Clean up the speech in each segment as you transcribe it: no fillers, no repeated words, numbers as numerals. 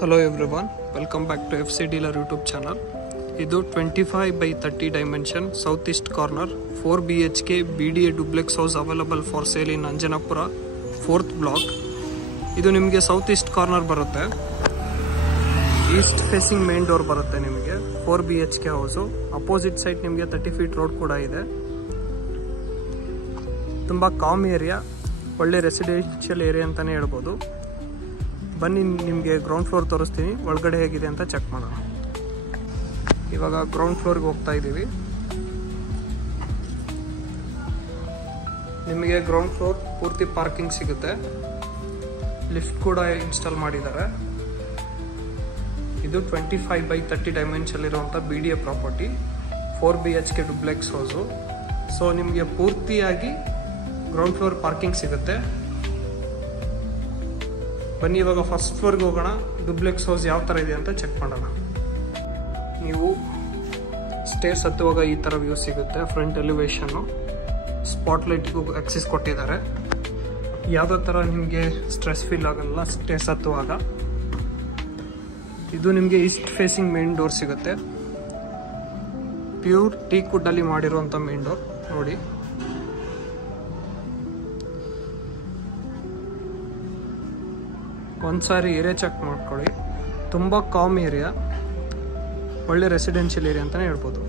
Hello everyone, welcome back to FC Dealer YouTube channel. ಇದು 25x30 dimension southeast corner 4 BHK BDA duplex house available for sale in Anjanapura 4th block. ಇದು ನಿಮಗೆ south East corner ಬರುತ್ತೆ, East facing main door ಬರುತ್ತೆ. ನಿಮಗೆ 4 BHK house, opposite side ನಿಮಗೆ 30 feet road ಕೂಡ ಇದೆ. ತುಂಬ ಕಾಮ್ ಏರಿಯಾ, ಒಳ್ಳೆ ರೆಸಿಡೆನ್ಷಿಯಲ್ ಏರಿಯಾ ಅಂತಲೇ ಹೇಳ್ಬೋದು. ಬನ್ನಿ ನಿಮಗೆ ಗ್ರೌಂಡ್ ಫ್ಲೋರ್ ತೋರಿಸ್ತೀನಿ, ಒಳಗಡೆ ಹೇಗಿದೆ ಅಂತ ಚೆಕ್ ಮಾಡೋಣ. ಇವಾಗ ಗ್ರೌಂಡ್ ಫ್ಲೋರ್ಗೆ ಹೋಗ್ತಾ ಇದ್ದೀವಿ. ನಿಮಗೆ ಗ್ರೌಂಡ್ ಫ್ಲೋರ್ ಪೂರ್ತಿ ಪಾರ್ಕಿಂಗ್ ಸಿಗುತ್ತೆ, ಲಿಫ್ಟ್ ಕೂಡ ಇನ್ಸ್ಟಾಲ್ ಮಾಡಿದ್ದಾರೆ. ಇದು 25x30 ಡೈಮೆನ್ಷನ್ ಇರುವಂಥ BDA property 4 BHK duplex house. So ನಿಮಗೆ ಪೂರ್ತಿಯಾಗಿ ಗ್ರೌಂಡ್ ಫ್ಲೋರ್ ಪಾರ್ಕಿಂಗ್ ಸಿಗುತ್ತೆ. ಬನ್ನಿ ಇವಾಗ ಫಸ್ಟ್ ಫ್ಲೋರ್ಗೆ ಹೋಗೋಣ, ಡುಪ್ಲೆಕ್ಸ್ ಹೌಸ್ ಯಾವ ಥರ ಇದೆ ಅಂತ ಚೆಕ್ ಮಾಡೋಣ. ನೀವು ಸ್ಟೇರ್ಸ್ ಹತ್ತುವಾಗ ಈ ಥರ ವ್ಯೂ ಸಿಗುತ್ತೆ. ಫ್ರಂಟ್ ಎಲಿವೇಶನ್ನು, ಸ್ಪಾಟ್ಲೈಟ್ಗೂ ಆಕ್ಸಿಸ್ ಕೊಟ್ಟಿದ್ದಾರೆ. ಯಾವುದೇ ಥರ ನಿಮಗೆ ಸ್ಟ್ರೆಸ್ ಫೀಲ್ ಆಗಲ್ಲ ಸ್ಟೇರ್ಸ್ ಹತ್ತುವಾಗ. ಇದು ನಿಮಗೆ ಈಸ್ಟ್ ಫೇಸಿಂಗ್ ಮೇನ್ ಡೋರ್ ಸಿಗುತ್ತೆ. ಪ್ಯೂರ್ ಟೀಕ್ ವುಡ್ಡಲ್ಲಿ ಮಾಡಿರುವಂಥ ಮೇನ್ ಡೋರ್ ನೋಡಿ. ಒಂದ್ಸಾರಿ ಏರಿಯಾ ಚೆಕ್ ಮಾಡ್ಕೊಳ್ಳಿ, ತುಂಬ ಕಾಮ್ ಏರಿಯಾ, ಒಳ್ಳೆ ರೆಸಿಡೆನ್ಷಿಯಲ್ ಏರಿಯಾ ಅಂತಲೇ ಹೇಳ್ಬೋದು.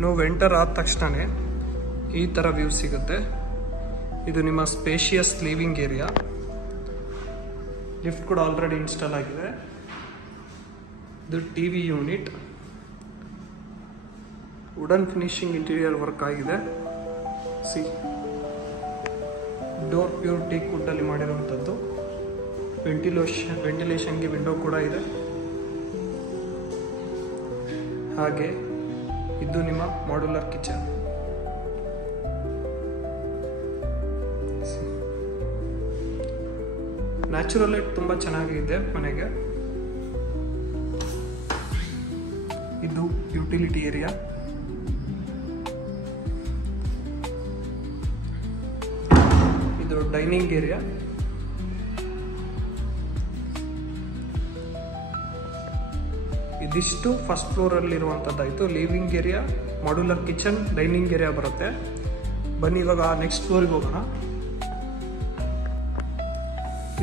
ನೀವು ಎಂಟರ್ ಆದ ತಕ್ಷಣವೇ ಈ ಥರ ವ್ಯೂ ಸಿಗುತ್ತೆ. ಇದು ನಿಮ್ಮ ಸ್ಪೇಷಿಯಸ್ ಲಿವಿಂಗ್ ಏರಿಯಾ. ಲಿಫ್ಟ್ ಕೂಡ ಆಲ್ರೆಡಿ ಇನ್ಸ್ಟಾಲ್ ಆಗಿದೆ. ಇದು TV unit, wooden finishing interior work ಆಗಿದೆ. ಸಿ, ಡೋರ್ ಪ್ಯೂರ್ ಟೀಕ್ ವುಡ್ಡಲ್ಲಿ ಮಾಡಿರುವಂಥದ್ದು. ವೆಂಟಿಲೇಷನ್ಗೆ ವಿಂಡೋ ಕೂಡ ಇದೆ. ಹಾಗೆ ಇದು ನಿಮ್ಮ ಮಾಡ್ಯುಲರ್ ಕಿಚನ್. ನ್ಯಾಚುರಲ್ ಲೈಟ್ ತುಂಬ ಚೆನ್ನಾಗಿದೆ ಮನೆಗೆ. ಇದು ಯುಟಿಲಿಟಿ ಏರಿಯಾ. ಇದು ಡೈನಿಂಗ್ ಏರಿಯಾ. ಇದಿಷ್ಟು ಫಸ್ಟ್ ಫ್ಲೋರ್ ಅಲ್ಲಿ ಇರುವಂತದ್ದಾಯ್ತು. Living area, modular kitchen, dining area ಬರುತ್ತೆ. ಬನ್ನಿ ಇವಾಗ ನೆಕ್ಸ್ಟ್ ಫ್ಲೋರ್ಗೆ ಹೋಗೋಣ.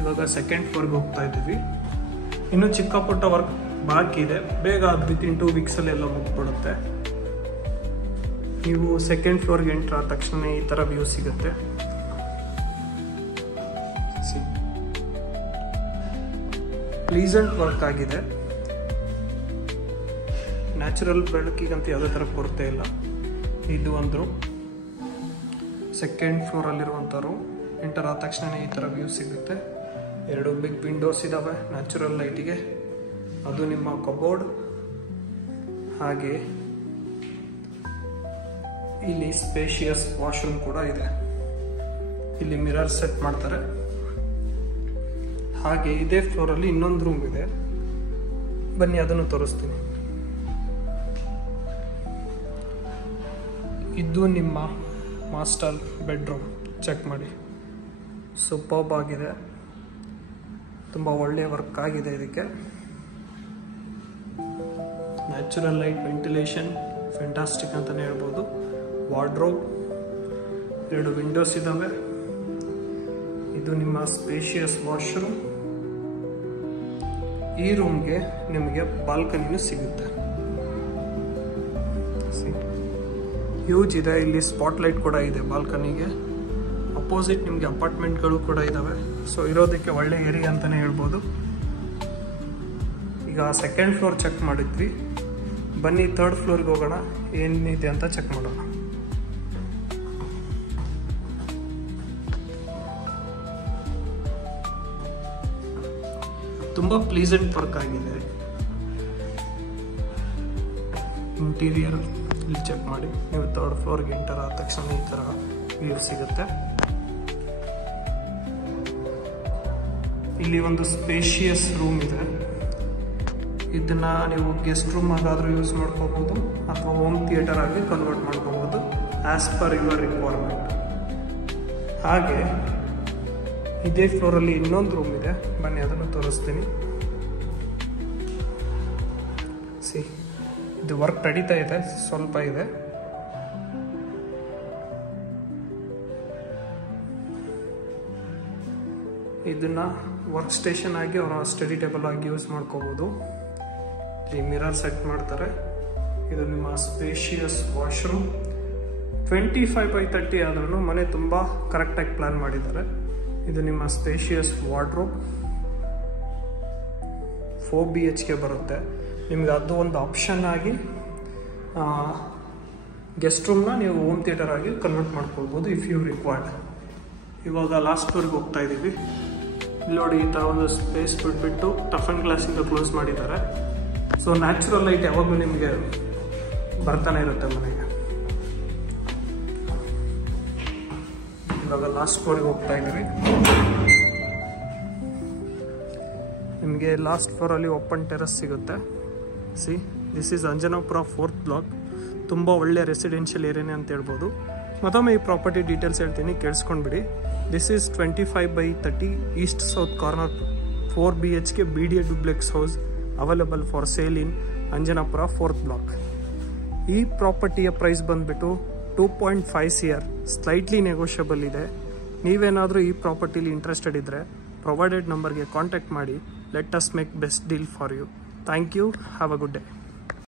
ಇವಾಗ ಸೆಕೆಂಡ್ ಫ್ಲೋರ್ಗೆ ಹೋಗ್ತಾ ಇದ್ದೀವಿ. ಇನ್ನು ಚಿಕ್ಕ ಪುಟ್ಟ ವರ್ಕ್ ಬಾಕಿ ಇದೆ, ಬೇಗ ಅದು ವಿತಿನ್ 2 weeks ಅಲ್ಲಿ ಎಲ್ಲ ಮುಗ್ಬಿಡುತ್ತೆ. ನೀವು ಸೆಕೆಂಡ್ ಫ್ಲೋರ್ಗೆ ಎಂಟರ್ ಆದ ತಕ್ಷಣ ಈ ತರ ವ್ಯೂ ಸಿಗುತ್ತೆ. ಪ್ಲೀಸೆಂಟ್ ವರ್ಕ್ ಆಗಿದೆ. ನ್ಯಾಚುರಲ್ ಬೆಳಕಿಗಂತ ಯಾವುದೇ ಥರ ಕೊರತೆ ಇಲ್ಲ. ಇದು ಒಂದು ಸೆಕೆಂಡ್ ಫ್ಲೋರಲ್ಲಿರುವಂಥ ರೂಮ್. ಎಂಟರ್ ಆದ ತಕ್ಷಣ ಈ ಥರ ವ್ಯೂ ಸಿಗುತ್ತೆ. 2 ಬಿಗ್ ವಿಂಡೋಸ್ ಇದ್ದಾವೆ ನ್ಯಾಚುರಲ್ ಲೈಟಿಗೆ. ಅದು ನಿಮ್ಮ ಕಬೋರ್ಡ್. ಹಾಗೆ ಇಲ್ಲಿ ಸ್ಪೇಷಿಯಸ್ ವಾಶ್ರೂಮ್ ಕೂಡ ಇದೆ. ಇಲ್ಲಿ ಮಿರರ್ ಸೆಟ್ ಮಾಡ್ತಾರೆ. ಹಾಗೆ ಇದೇ ಫ್ಲೋರಲ್ಲಿ ಇನ್ನೊಂದು ರೂಮ್ ಇದೆ, ಬನ್ನಿ ಅದನ್ನು ತೋರಿಸ್ತೀನಿ. ಇದು ನಿಮ್ಮ ಮಾಸ್ಟರ್ ಬೆಡ್ರೂಮ್. ಚೆಕ್ ಮಾಡಿ, ಸೂಪರ್ಬ್ ಆಗಿದೆ, ತುಂಬ ಒಳ್ಳೆಯ ವರ್ಕ್ ಆಗಿದೆ. ಇದಕ್ಕೆ ನ್ಯಾಚುರಲ್ ಲೈಟ್, ವೆಂಟಿಲೇಷನ್ ಫ್ಯಾಂಟಾಸ್ಟಿಕ್ ಅಂತಲೇ ಹೇಳ್ಬೋದು. ವಾರ್ಡ್ರೋಬ್, 2 ವಿಂಡೋಸ್ ಇದ್ದಾವೆ. ಇದು ನಿಮ್ಮ ಸ್ಪೇಷಿಯಸ್ ವಾಶ್ರೂಮ್. ಈ ರೂಮ್ಗೆ ನಿಮಗೆ ಬಾಲ್ಕನಿನೂ ಸಿಗುತ್ತೆ. ಹ್ಯೂಜ್ ಇದೆ. ಇಲ್ಲಿ ಸ್ಪಾಟ್ ಲೈಟ್ ಕೂಡ ಇದೆ ಬಾಲ್ಕನಿಗೆ. ಅಪೋಸಿಟ್ ನಿಮಗೆ ಅಪಾರ್ಟ್ಮೆಂಟ್ಗಳು ಕೂಡ ಇದ್ದಾವೆ. ಸೊ ಇರೋದಕ್ಕೆ ಒಳ್ಳೆ ಏರಿಯಾ ಅಂತಲೇ ಹೇಳ್ಬೋದು. ಈಗ ಸೆಕೆಂಡ್ ಫ್ಲೋರ್ ಚೆಕ್ ಮಾಡಿದ್ವಿ, ಬನ್ನಿ ಥರ್ಡ್ ಫ್ಲೋರ್ಗೆ ಹೋಗೋಣ, ಏನಿದೆ ಅಂತ ಚೆಕ್ ಮಾಡೋಣ. ತುಂಬ ಪ್ಲೀಸೆಂಟ್ ವರ್ಕ್ ಆಗಿದೆ. ಇಂಟೀರಿಯರ್ ಇಲ್ಲಿ ಚೆಕ್ ಮಾಡಿ. ನೀವು ಥರ್ಡ್ ಫ್ಲೋರ್ಗೆ ಎಂಟರ್ ಆದ ತಕ್ಷಣ ಈ ಥರ ವ್ಯೂ ಸಿಗುತ್ತೆ. ಇಲ್ಲಿ ಒಂದು ಸ್ಪೇಷಿಯಸ್ ರೂಮ್ ಇದೆ. ಇದನ್ನ ನೀವು ಗೆಸ್ಟ್ ರೂಮ್ ಆಗಾದರೂ ಯೂಸ್ ಮಾಡ್ಕೋಬಹುದು ಅಥವಾ ಹೋಮ್ ಥಿಯೇಟರ್ ಆಗಿ ಕನ್ವರ್ಟ್ ಮಾಡ್ಕೋಬಹುದು ಆಸ್ ಪರ್ ಯುವರ್ ರಿಕ್ವೈರ್ಮೆಂಟ್. ಹಾಗೆ ಇದೇ ಫ್ಲೋರಲ್ಲಿ ಇನ್ನೊಂದು ರೂಮ್ ಇದೆ, ಬನ್ನಿ ಅದನ್ನು ತೋರಿಸ್ತೀನಿ. ಸಿ, ಇದು ವರ್ಕ್ ನಡೀತಾ ಇದೆ, ಸ್ವಲ್ಪ ಇದೆ. ಇದನ್ನ ವರ್ಕ್ ಸ್ಟೇಷನ್ ಆಗಿ ಅವರ ಸ್ಟಡಿ ಟೇಬಲ್ ಆಗಿ ಯೂಸ್ ಮಾಡ್ಕೋಬಹುದು. ಇಲ್ಲಿ ಮಿರರ್ ಸೆಟ್ ಮಾಡ್ತಾರೆ. ಇದು ನಿಮ್ಮ ಸ್ಪೇಷಿಯಸ್ ವಾಶ್ರೂಮ್. 25x30 ಆದ್ರೂ ಮನೆ ತುಂಬ ಕರೆಕ್ಟಾಗಿ ಪ್ಲಾನ್ ಮಾಡಿದ್ದಾರೆ. ಇದು ನಿಮ್ಮ ಸ್ಪೇಷಿಯಸ್ ವಾರ್ಡ್ರೋಬ್. 4 BHK ಬರುತ್ತೆ. ನಿಮ್ಗೆ ಅದು ಒಂದು ಆಪ್ಷನ್ ಆಗಿ ಗೆಸ್ಟ್ ರೂಮ್ನ ನೀವು ಹೋಮ್ ಥಿಯೇಟರ್ ಆಗಿ ಕನ್ವರ್ಟ್ ಮಾಡ್ಕೊಳ್ಬೋದು ಇಫ್ ಯು ರಿಕ್ವೈರ್ಡ್. ಇವಾಗ ಲಾಸ್ಟ್ ಫ್ಲೋರ್ಗೆ ಹೋಗ್ತಾ ಇದ್ದೀವಿ. ಇಲ್ಲಿ ನೋಡಿ, ಈ ಥರ ಒಂದು ಸ್ಪೇಸ್ ಬಿಟ್ಬಿಟ್ಟು ಟಫ್ ಆ್ಯಂಡ್ ಗ್ಲಾಸಿಂದ ಕ್ಲೋಸ್ ಮಾಡಿದ್ದಾರೆ. ಸೊ ನ್ಯಾಚುರಲ್ ಲೈಟ್ ಯಾವಾಗಲೂ ನಿಮಗೆ ಬರ್ತಾನೆ ಇರುತ್ತೆ ಮನೆಗೆ. ಇವಾಗ ಲಾಸ್ಟ್ ಫ್ಲೋರಿಗೆ ಹೋಗ್ತಾ ಇದ್ದೀವಿ. ನಿಮಗೆ ಲಾಸ್ಟ್ ಫ್ಲೋರಲ್ಲಿ ಓಪನ್ ಟೆರಸ್ ಸಿಗುತ್ತೆ. See, this is Anjanapura 4th block. ತುಂಬ ಒಳ್ಳೆ ರೆಸಿಡೆನ್ಷಿಯಲ್ ಏರಿಯಾನೇ ಅಂತ ಹೇಳ್ಬೋದು. ಮತ್ತೊಮ್ಮೆ ಈ ಪ್ರಾಪರ್ಟಿ ಡೀಟೇಲ್ಸ್ ಹೇಳ್ತೀನಿ, ಕೇಳಿಸ್ಕೊಂಡ್ಬಿಡಿ. This is 25x30 east south corner 4 BHK BDA duplex house available for sale in Anjanapura 4th block. ಈ ಪ್ರಾಪರ್ಟಿಯ ಪ್ರೈಸ್ ಬಂದ್ಬಿಟ್ಟು 2.5 CR, ಸ್ಲೈಟ್ಲಿ ನೆಗೋಷಿಯಬಲ್ ಇದೆ. ನೀವೇನಾದರೂ ಈ ಪ್ರಾಪರ್ಟಿಲಿ ಇಂಟ್ರೆಸ್ಟೆಡ್ ಇದ್ದರೆ ಪ್ರೊವೈಡೆಡ್ ನಂಬರ್ಗೆ ಕಾಂಟ್ಯಾಕ್ಟ್ ಮಾಡಿ. Let us make best deal for you. Thank you. Have a good day.